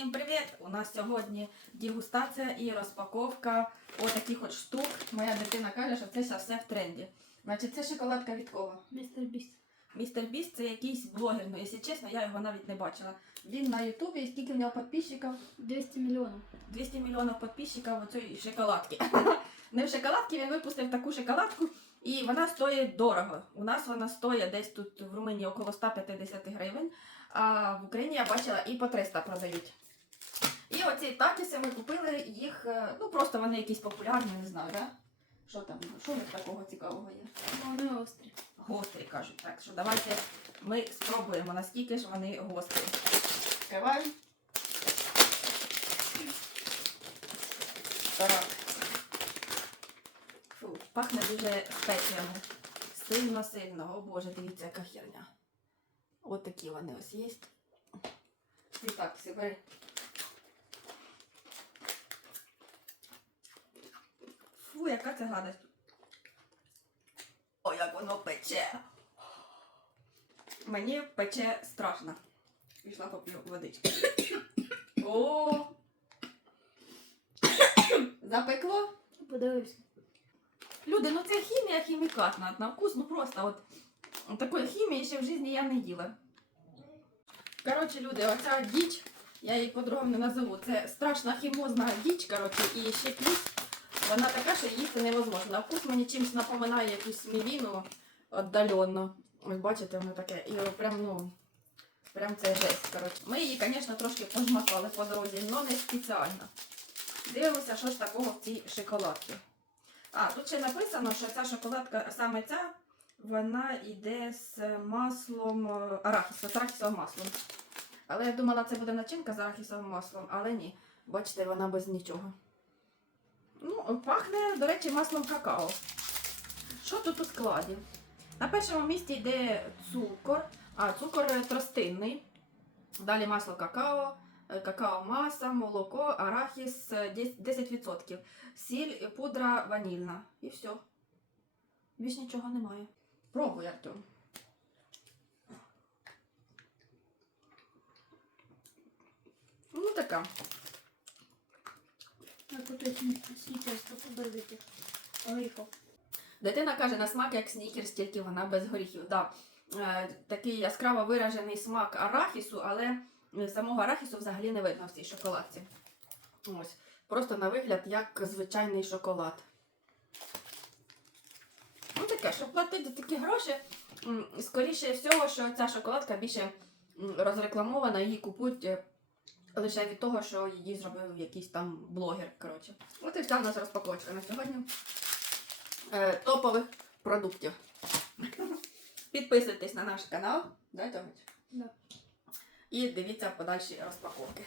Всім привіт! У нас сьогодні дегустація і розпаковка отаких от штук. Моя дитина каже, що це все в тренді. Значить, це шоколадка від кого? Містер Біст. Містер Біст це якийсь блогер, ну якщо чесно, я його навіть не бачила. Він на Ютубі, і скільки в нього підписчиків? 200 мільйонів. 200 мільйонів підписчиків оцієї шоколадки. Не в шоколадці він випустив таку шоколадку, і вона стоїть дорого. У нас вона стоїть десь тут в Румунії около 150 гривень, а в Україні я бачила і по 300 продають. І оці такіси ми купили їх, е, ну просто вони якісь популярні, не знаю, да? Що там, що в них такого цікавого є? Вони острі. Гострі кажуть. Так що давайте ми спробуємо, наскільки ж вони гострі. Відкриваємо. Так. Фу, пахне дуже спеціями. Сильно-сильно. О боже, дивіться, яка херня. От такі вони ось є. І так, всі бери. Це гадость. О, як воно пече. Мені пече страшно. Пішла поп'ю водички. О! Запекло? Подивився. Люди, ну це хімія хімікатна. На вкус, ну просто от, от такої хімії ще в житті я не їла. Коротше, люди, оця діч, я її по-другому не назову. Це страшна хімозна діч, коротше, і ще плюс вона така, що їсти невозможно. На вкус мені чимось напоминає якусь мівіну віддаленно. Ось бачите, воно таке. І прям, ну, прям це жесть. Коротше. Ми її, звісно, трошки пожмакали по дорозі, але не спеціально. Дивимося, що ж такого в цій шоколадці. А, тут ще написано, що ця шоколадка, саме ця, вона йде з маслом е, арахісу, з арахісовим маслом. Але я думала, це буде начинка з арахісовим маслом, але ні. Бачите, вона без нічого. Пахне, до речі, маслом какао. Що тут у складі? На першому місці йде цукор, а цукор е, тростинний. Далі масло какао, е, какао-маса, молоко, арахіс е, 10%, сіль, пудра ванільна. І все. Більш нічого немає. Пробуй, Артем. Ну така. Дитина каже, на смак як снікерс, тільки вона без горіхів. Да. Е, такий яскраво виражений смак арахісу, але самого арахісу взагалі не видно в цій шоколадці. Ось. Просто на вигляд як звичайний шоколад. Ну таке, щоб платити такі гроші, скоріше всього, що ця шоколадка більше розрекламована, її купують е, лише від того, що її зробив якийсь там блогер. Коротше. От і вся в нас розпаковка на сьогодні е, топових продуктів. Підписуйтесь на наш канал, да, Томич? Да. І дивіться подальші розпаковки.